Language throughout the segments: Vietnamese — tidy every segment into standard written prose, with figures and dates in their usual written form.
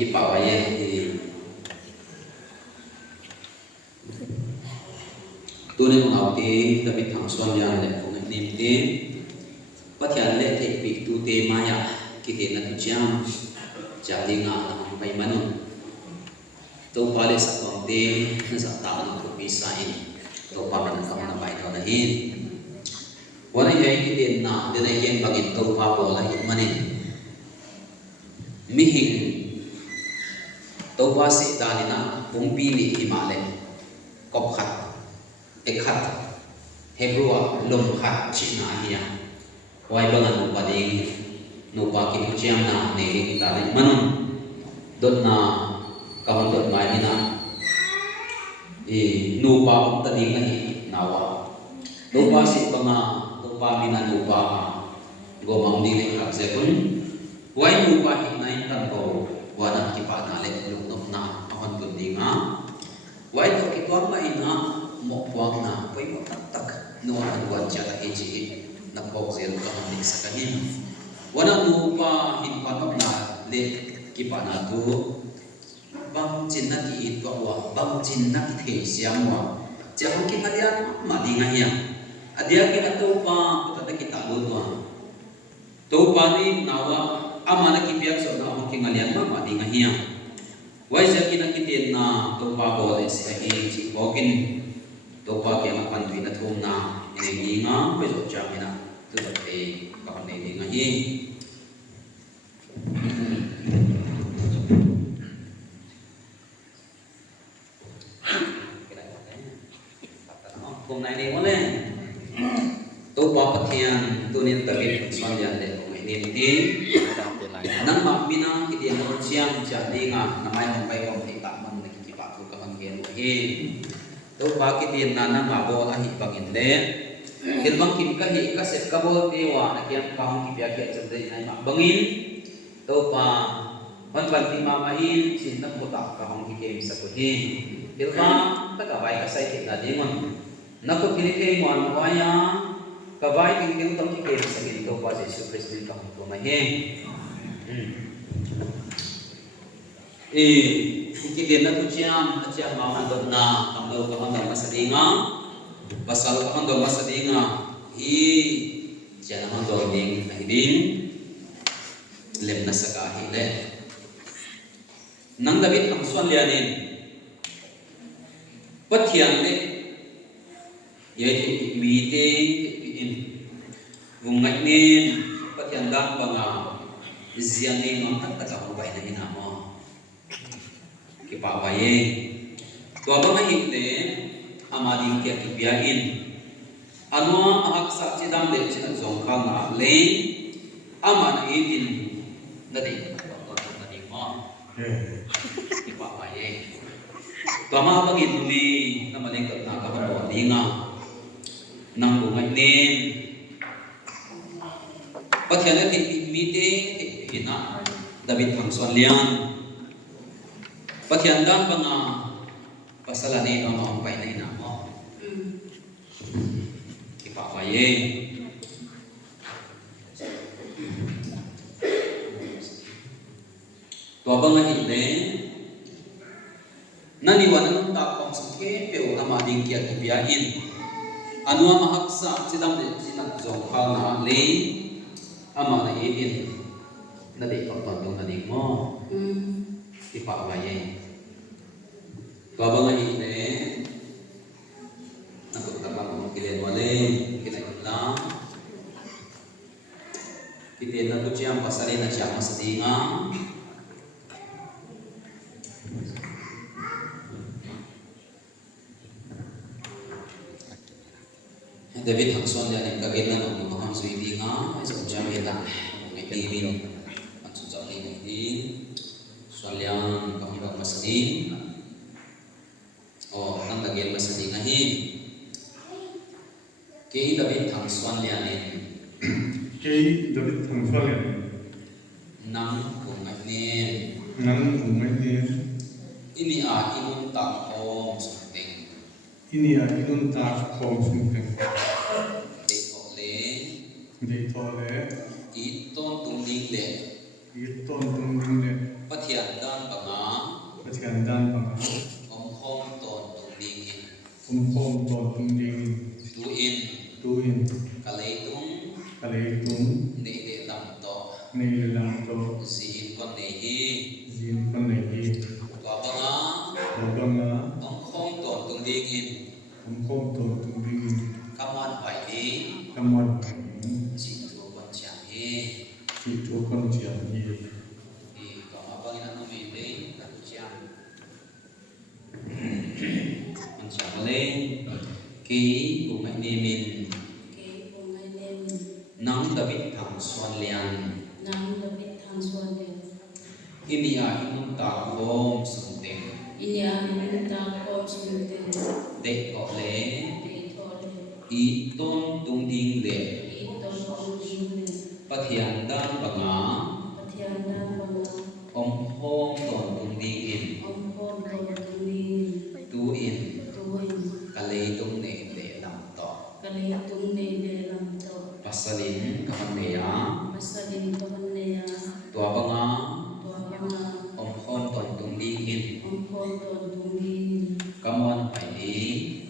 cái bảo ấy thì tôi nên học thì đặc biệt thằng xuân nhà này cũng niệm thế bắt hiện lệ thì bị tu tê maya cái tiền là tu chăm chả đi ngã làm bay mano tôi qua đây sắp còn tê nó sẽ tạo được một cái sai tôi qua mình không làm bài thảo là hinวันนี้cái tiền nào để này cái bằng tôi qua bộ là ít mà nên mi hình tôi qua sẽ ta nên là vùng pi ni Himalaya cọp khát ek khát Hebrew lom khát chỉ na hiya wai bangan nụ bà đi nụ bà kí tu chiam na này cái ta nên manon đốt na kahon đốt mai ni na nụ bà cũng ta đi ngay nawa nụ bà sẽ banga nụ bà mi na nụ bà gomang đi lên khát sẽ cũng wai nụ bà hiện nay tan cầu wana ki pa na le luk nok na ahon kun ding ha wai to ki tuam ma ina mo puak na poi mo tak tak no an wan cha la chi na pok zel ka han sa kanin wana nu pa hin pa nok na le ki pa na tu bang chin na ki it wa bang chin na ki the siam wa cha hon ki alian ma ding ha ya adia ki na to pa ta ki ta lu to pa ni nawa amana ki piak so na hon ki ngalian ma ding ha ya wai za ki na ki ten na to pa bo le se hi chi bokin to pa ke ma pan tui na thum na ne ni nga pe zo cha ina tu ta pe ka ne ni nga hi hôm nay đi muốn lên tôi bỏ bát thiền tôi nên tập luyện xoan dần để mọi niềm tin nắng mặc mina cái tiền nó chiang chả đi ngà nằm ai không bay không thì tạm mong để cái bát tôi cầm tiền của hi tôi bỏ cái tiền là nằm mà bộ là hi bằng in đấy hiện bằng kim cái hi cái sếp cái bộ đi qua là kia không kịp việc trong đây này mà bằng in tôi bỏ hoàn toàn thì mà in xin nó một tạo cái hồng cái game sắp của hi hiện bằng tất cả bài cái sai thiệt là gì mà nó có thể thêm một cái ya cái bài thì cái tâm cái game sẽ hiện tôi qua Jesus Christ trong của mày he cái tiền nó tu chiang mau hàng đợt na hàng đầu cái hàng đầu masa dinga pasal cái hàng đầu masa dinga jangan hàng đầu ding hidin lem nasaka hile nang David ang suan lianin pathian le yaitu meeting in vùng ngạch nên pathian dak banga zian ni non tak tak ang bay na hinamo ki pa baye to banga hitte amadi ke ki biain anwa ahak sa chidam de china zong khang na le amana itin nadi nadi mo ki pa baye to ma bangin mi na maling kat na ka ba dinga nang bu ngai nen pathian ke meeting hina David ang suan lian pathian dan banga pasalani ang ang pay na hinamo ipapaye to banga hile naniwan ng takong sakit pero amading kiya kibiyahin anwa mahaksa sidam de sinat zong khang na le ama na itin na di pagpantong na mo ipapaye babang ine nakutapang mo kilen wale kilen lang kitin na tu siyang pasalin na siya masadinga David Hanson yan ang kagina ng mga hamsuiti nga sa jam kita may kaibigan at sa jam ni Soalnya kami masanin o nang lagyan masanin ahin kay David thang swan lianin cái David thằng xoa liền nang kung ahin nắng cùng mấy đêm ini a inun tak om something ini ai luôn ta không xung quanh de ko le để thọ lẽ i ton tung ding le ít tôn tung linh lệ pathian dan banga và thiền đan bằng om khom ton tung ding in khom tôn tung linh tu in tu in kalei tung cái lấy tung ne de lam to này làm cho zin kon ne hi riêng con này đi to banga có bằng om khom ton tung ding in khom tôn tung linh kaman pai ni cảm ơn chi tu kon chang hi chị chúa con chiều gì i ko abang ina no me de ka tu chang man chang le ki ku mai ni min Kế cùng ngày đêm nang David thang swan lian nắng David thang xuân đêm India inun ta khom something India mình ta có xuân đêm de ko le để thọ đêm i ton tung ding le ít tôn ông đi đêm pathian dan banga và thiên đan bằng om khom ton tung ding in ông hôn đầu tu đi tu in tu hình kalei tung ne de lam to cái lấy tung này để làm tổ pasalin kaman ne ya masalin cái vấn đề tua banga tua bằng om khom ton tung ding in ông hôn tôn tung đi kamon pai ni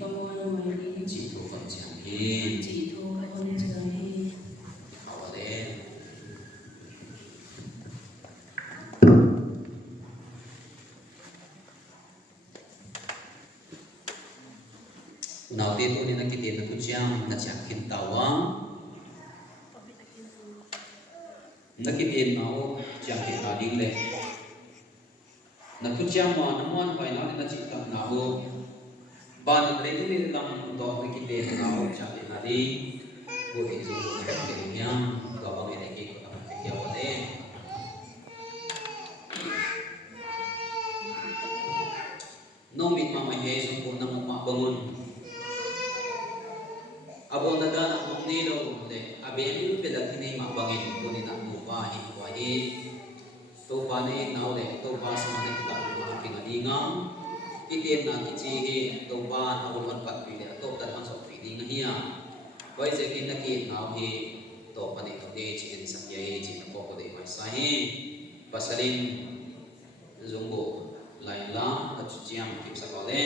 công an ngoài đi chi tu kon chang hi chỉ thu con trời awale nào tiên tu nên cái tiền là tu chang là chak kin tawa na cái tiền nào chak kin ta ding le na tu chang ma na mon pai na na chi tak na ho ban le tu ni lam do cái tiền nào chak kin ta di ko e zo ko ke nya ka ba nge ke ko ta ke wa le no mit ma mai he so ko na mo ma bangun abo na dan ang nilo le abemi pela kini ma bangin ko ni na mo ba hi ko hi to ba ne naw le to ba sa ma kita ma pingalinga kitien na kichi hi to ba na ko man pat pi le to tan man so pi ding hiya wai se kin na ki naw hi to pa ne to de chi in sak ye chi na ko de mai sa hi pasalin zumbo lai la ka chu chiam kim sa ko le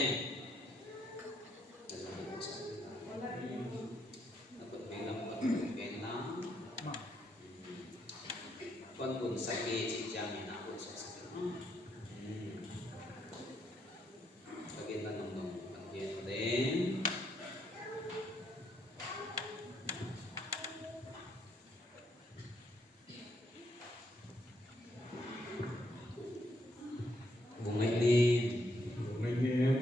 con buồn sạch đi chị cha mình nào buồn sạch sạch các cái là nồng nồng bằng tiền đến vùng ấy đi mấy đêm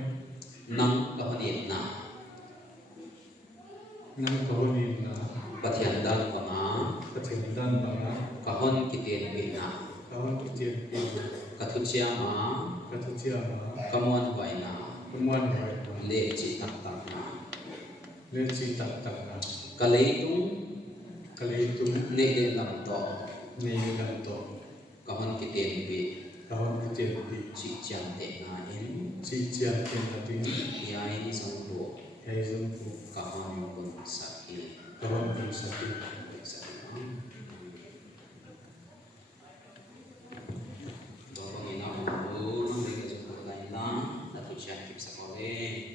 nắng có điện nào nắng có đi là và thiền đơn của nó và thiền đan bằng có hơn cái tiền bị nào có cái tiền đi có thức chia mà cái thứ chia mà có muốn vậy nào công an hỏi lệ chỉ tặng tặng nào lên chi tập tập là có lấy đúng cái lấy tung nệ để làm to này làm tổ có hơn cái tiền bị có cái tiền đi chỉ chẳng tệ nào em chi chia tiền là tiền yai sang bộ hay dùng phụ có hơn buồn sạch đi có bằng sạch đi đó có nghĩa là một bữa nó bị cái số này là tôi chạy kịp sạc vào đây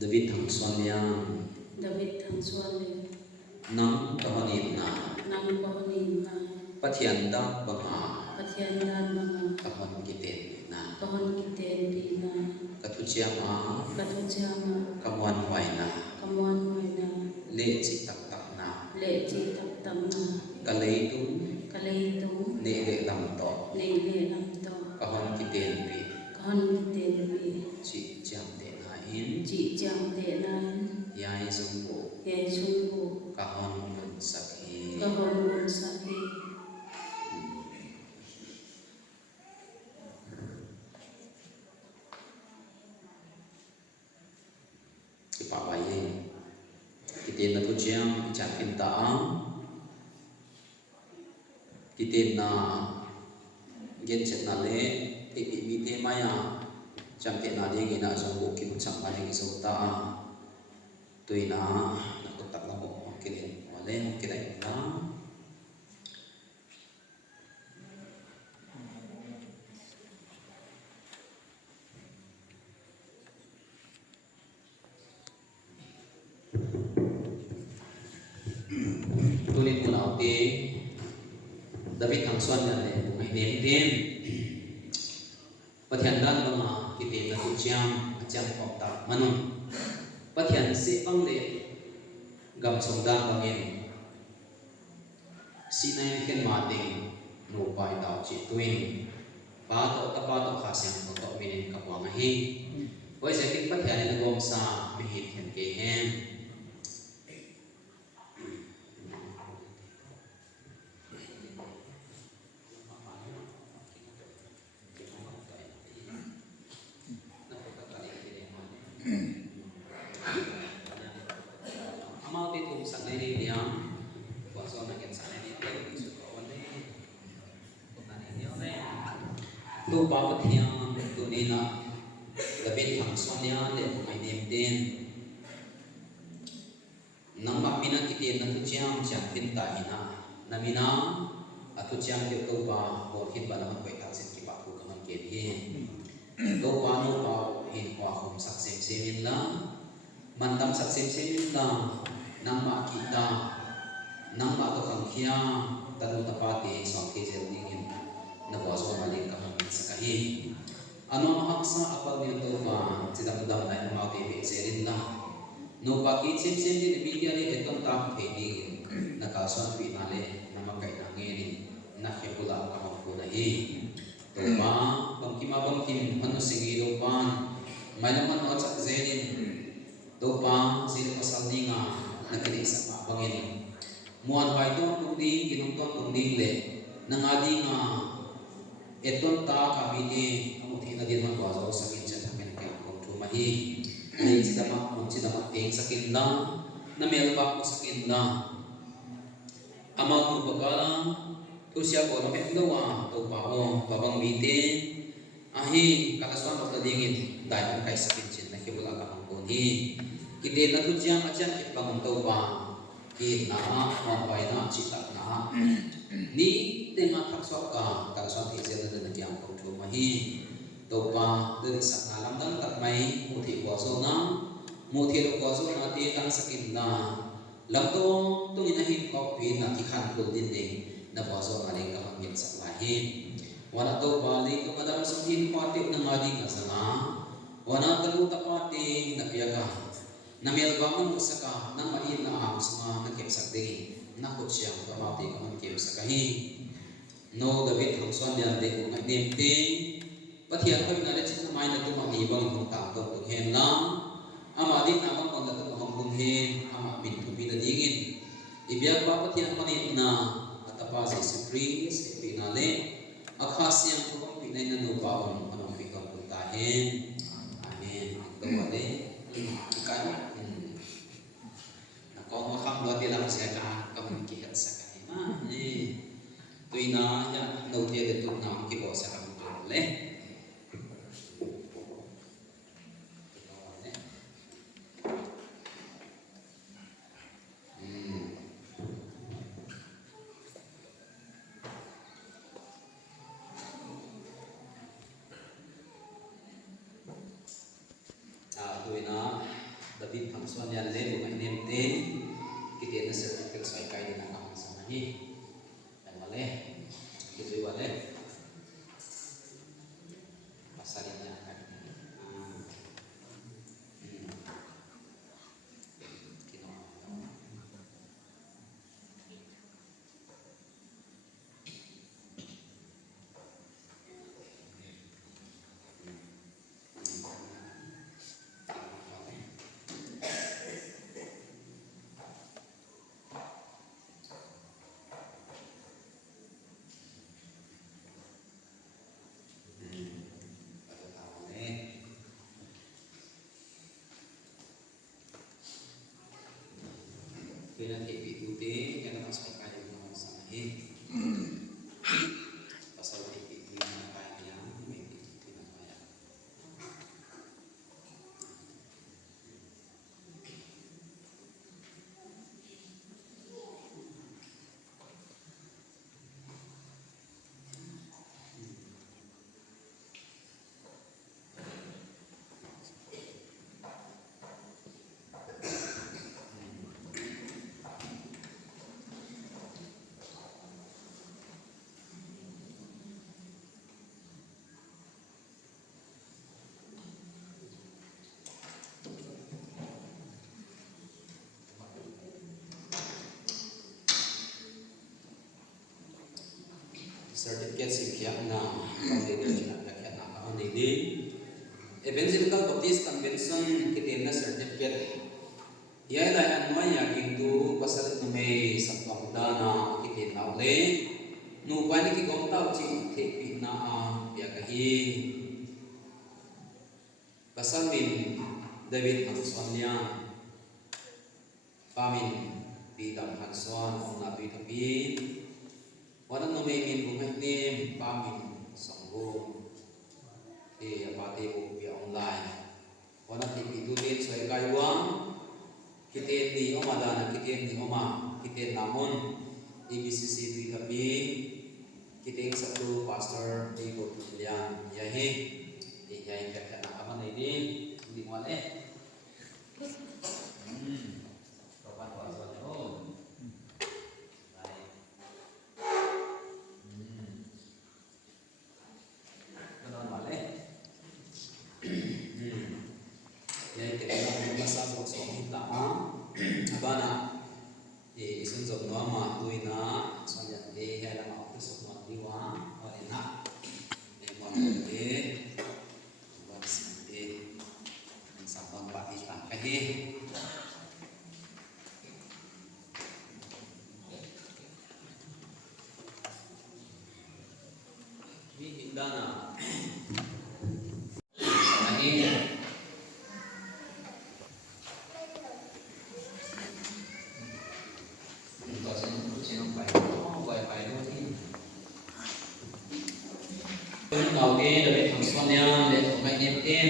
David thằng Xuân Yang David thang xuân đêm nắng có hơn ít nào nắng có nhìn mà bắt thiền đắc bằng hà và thiên đan bằng có hơn cái tiền nào con cái tên đi na có thu chia mà cái thứ cha mà có muốn hoài nào công an ngoài na lệ chỉ tặng tặng nào lệ chỉ tập tầm na có lấy đúng cái lấy tú nệ để làm to này lệ làm to có hơn cái tiền bị con cái tên bị chỉ chẳng để là in chị chẳng tệ na yai dùng bộ ghé xuống bộ có hơn buồn chiam chan pinta kitin na gen chet na le mi te maya cham te na ding ina so bu kim cham ma ding so ta tuina na ko tak na mo kilin wale kilai na tulit mo na te David thằng Xuân là để một ngày đêm và thiền đan bằng cái tên là tự trang phòng tập mà non và thiền sẽ bằng lệ gặp sống đan bằng em xin anh khen mà tình nụ bài đạo chỉ tuyên ba tổ khá xem của tổ mình gặp hoàng hi với giải thích phát thiền là gồm xa mình hiện thiền kế em Amal ti tum sang ni dia wa so na ken sang ni dia su ko wan ni ko na ni dia ne tu ba pa thiang tu ni na da bin thang son ya le ko mai nem ten nang ma mina ki ten na tu chiang chang tin ta ina na mina atu chiang ke to ba bo hin ba na man pai thang sin ki ba ku ka man ke hi to ba no ba hin kwa khom sak sem semin la man tam sak sem semin la nang ma kita nang ma to kang khia tanu tapati som ke zel dingin na bo so malik ka man sa kahi ano mahaksa apag ni to ba sidam dam na ma te be serin la no pa ki sem sem din media le etom ta the ni na ka son pi na le na ma kai na nge ni na ke pula ka ma pu na hi to ba bang ki ma bang kim hanu singi do pan mai na man ot sak zelin to pa sil pasal ni nga nakini sa pangin muan pai to tung ding kinong to tung ding le nangadi nga eton ta kami ni amu thina din man wa so sakin cha thamen ka ko thu ma hi ai chidama eng sakin na na mel ba ko sakin na ama ku bakala tu sia ko na me wa to pa ho babang mi te ahi kalaswan of the dingin dai man kai sakin chin na kibula ka ko ni kite na tu chiang achan ki pang to ba ki na ma pai na chi tak na ni te ma thak so ka kalaswan thi zel na kyang ko thu ma hi to ba de sa na lam dan tak mai mu thi ko so na mu thi lo ko so na ti ang sakin na lam to tu ni na hin ko pi na ki khan ko din ni na bo so na le ka min sa la hi wana to ba le to kadam sa hin pa ti na ma di ka sa na wana talu tapati na piya ka na mel ba man saka na ma in na am sama na kem sak de na ko chiang ka ma ti ka man kem saka hi no David thong son ya de ko ngai nem te pathian ko na le chin na mai na tu ma ni bang ko ta ko tu hen la ama di na bang ko na tu hong bung hen ama min tu bi da dingin ibyak ba pathian pa ni na atapa si Christ e na le akhasiang ko pi na na no ba on anong pi ka ta hen amen to wa le cái con mà không nói thì làm sẽ cả cầm kỳ hết sắc cái mà nè tuy nó nhá đầu tiên là tụi nó cái bộ sẽ làm được lấy tụi nó David thằng Xuân nhận lên một ngày đêm tên cái tiền nó sẽ được xoay cây để làm hàng sáng nhỉ để mà lên cái gì vậy lên pasarnya kan na tipi-tuti, yan ang masakit kayo ng sanahin. Pasal tipi-tuti na kaya niya, may tipi na kaya. Certificate siya na pagdidil na kaya nakaon din. Evangelical Baptist Convention kitin na certificate. Iya la ano ya gitu pasal na may sakpamda na kitin na uli. No pani ki gomta uci tepi na biagahi. Pasal min David Hansonia. Pamin bidang Hanson ang nabi tapi walang numayin bungat ni pamin sanggo apati ubi online walang tipitutin so ikaywa kitin ni omadana kitin ni oma kitin namon IBCC tapi kitin satu pastor di Botulian yahi yahi kata nakaman ini di mana kapan pasal oh abana isun zog no ma tuina sonyan de hela ma tu sok ma diwa orina e mo de wan sinte sabang pa ita kahi wi hindana sanahi Đầu tiên là việc thằng Sonia để của anh em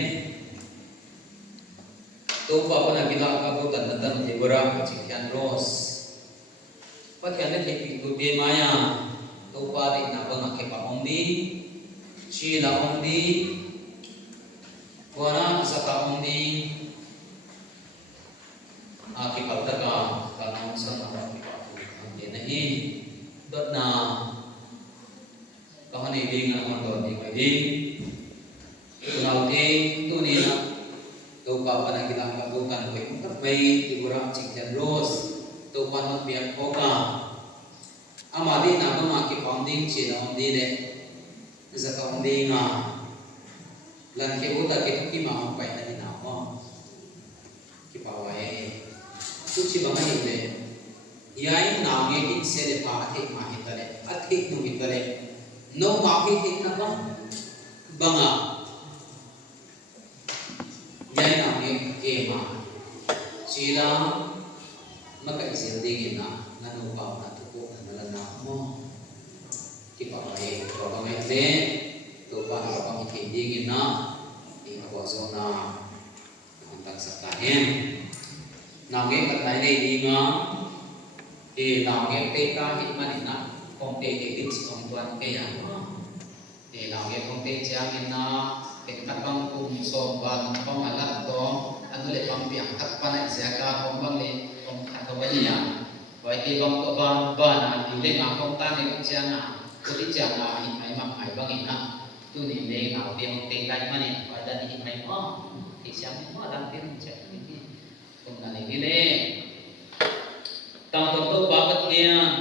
tôi bảo là kita kamu tentang beberapa cikian ros pakaian itu itu dia maya tôi bảo di napa nak kepa omdi cila omdi wana saka omdi akibat taka kalau sama dia nahi dot na kahan ibig na kondo di kayo tunauti tuni na tupa pa na kita kabutan ko may tigurang cikjan ros tupa na biyak ko ka amadi na ko makipanding sila ondi de sa kaondi nga lan kibuta kita kimahampay na hinako kipaway suci ba ngayon de yain nangin insede pa atik mahitale atik nung hitale no makitik na ba banga yan ang ema sila magkaisil dingin na nanupaw na tupo na nalanak mo kipapay kapamay de tupa na kapang ikindingin na ikwaso na ang tagsakahin nangin katay na hindi nga nangin teka hitman na kung teke din si kong tuan kaya lao ye kong te chiang na te takang kum so ba ng pangalat to ano le pang piang tak pa na siya ka kong bang le kong katawanya wai ti bang to ba na di le nga kong ta ne chiang na ko ti chiang na hi mai mak ai bang ina tu ni le ngao ti kong te kai ma ni pa da ni mai mo ti siang mo lang tin chiang ni kong na ni le tang to ba ka tiang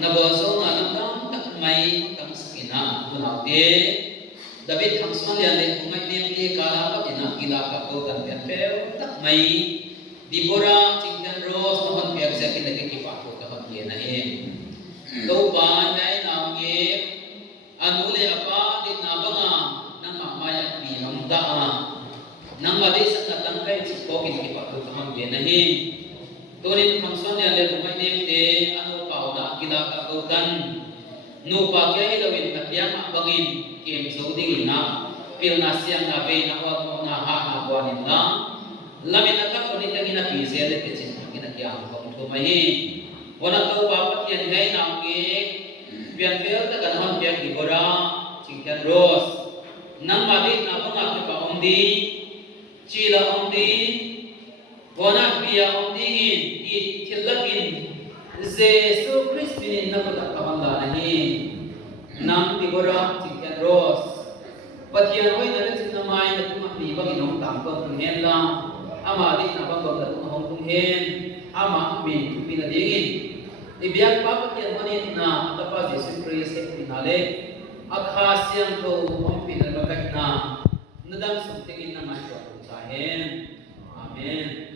naboso nga nang tak may tang sakina tunauti David Hangsman yan le kung may niyang kala pa dina kilaka ko kan pero tak may Dibora Cinggan Rose naman biag sa kinakikipa ko kapag yan na do ba nay nangi anule apa dit nabanga nang mamaya pinang daa nang mali sa katangkay sa ko kinakipa ko kapag yan na Tunin function ya le bumai ne te anu pau na kila ka kautan nu pa kya ilawin katyang abangin kem sauding na pilna siang na be na wa na ha na kwanin na lamin aka kunit ang ina pizele ke chin ina kyang ko to mai wana to pa patyan gai na ke pian pel ta kan hon pian gibora chingkan ros nang mabit na pa nga pa omdi chila omdi wana pia omdingin it tilagin Jesu Kristin na pagkakabangga na ni nang tigora chicken rose patiyan hoy na rin sinamay na tumakli bang inong tampang tunghen lang ama di na bang bang tumahong tunghen ama min pinadingin ibiyag pa patiyan manin na tapa Jesu Kristin pinali akhasyang to ang pinalagay na nadang sumtingin na macho sahin amen.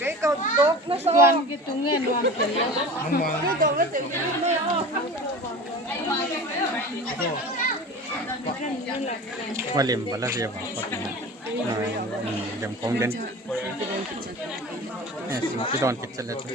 Cái cầu tốt nó sao? Đoàn cái túng nghe đoàn cái cái cầu nó tự nhiên nó Walim bala siya ba jam kong den si don kitchen la tu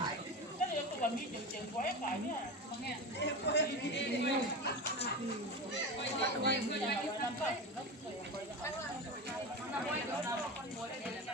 Hãy subscribe cho kênh Ghiền Mì Gõ để không bỏ lỡ